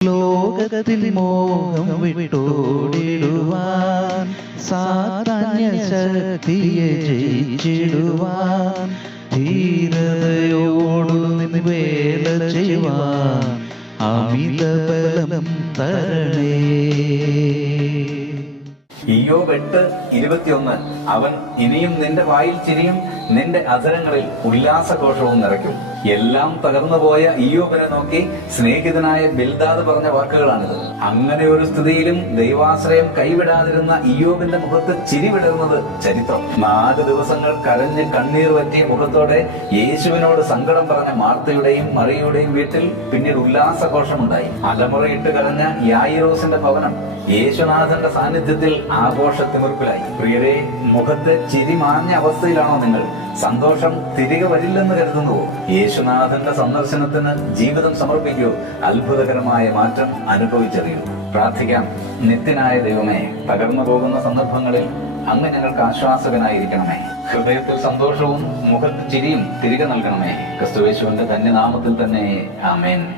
ലോകത്തിൽ മോഹം വിട്ടോടിടുവാൻ സാധാന്യ ശക്തിയെ ജയിച്ചിടുവാൻ ധീരതയോടു നിന്ന് വേല ചെയ്യുവാൻ അമിത ബലം തരണേ എട്ട് ഇരുപത്തിയൊന്ന്. അവൻ ഇനിയും നിന്റെ വായിൽ ചിരിയും നിന്റെ അധരങ്ങളിൽ ഉല്ലാസഘോഷവും നിറയ്ക്കും. എല്ലാം തകർന്നുപോയ ഇയ്യോബിനെ നോക്കി സ്നേഹിതനായ ബിൽദാദ് പറഞ്ഞ വാക്കുകളാണിത്. അങ്ങനെ ഒരു സ്ഥിതിയിലും ദൈവാശ്രയം കൈവിടാതിരുന്ന ഈയോബിന്റെ മുഖത്ത് ചിരി വിടരുന്നത് ചരിത്രം. നാല് ദിവസങ്ങൾ കരഞ്ഞ് കണ്ണീർ പറ്റിയ മുഖത്തോടെ യേശുവിനോട് സങ്കടം പറഞ്ഞ മാർത്തയുടെയും മറിയുടെയും വീട്ടിൽ പിന്നീട് ഉല്ലാസഘോഷമുണ്ടായി. അലമുറയിട്ട് കരഞ്ഞ യായിറോസിന്റെ ഭവനം യേശുനാഥന്റെ സാന്നിധ്യത്തിൽ ആഘോഷത്തിമുറിപ്പിലായി. പ്രിയരെ മുഖത്തെ ചിരി മാഞ്ഞ അവസ്ഥയിലാണോ നിങ്ങൾ? സന്തോഷം തിരികെ വരില്ലെന്ന് കരുതുന്നുവോ യേശുനാഥന്റെ സന്ദർശനത്തിന് ജീവിതം സമർപ്പിക്കൂ. അത്ഭുതകരമായ മാറ്റം അനുഭവിച്ചറിയൂ. പ്രാർത്ഥിക്കാം. നിത്യനായ ദൈവമേ തകർന്നു പോകുന്ന സന്ദർഭങ്ങളിൽ അങ്ങ് ഞങ്ങൾക്ക് ആശ്വാസകനായിരിക്കണമേ. ഹൃദയത്തിൽ സന്തോഷവും മുഖത്ത് ചിരിയും തിരികെ നൽകണമേ. ക്രിസ്തുവേശുവിന്റെ ധന്യനാമത്തിൽ തന്നെ. ആമേൻ.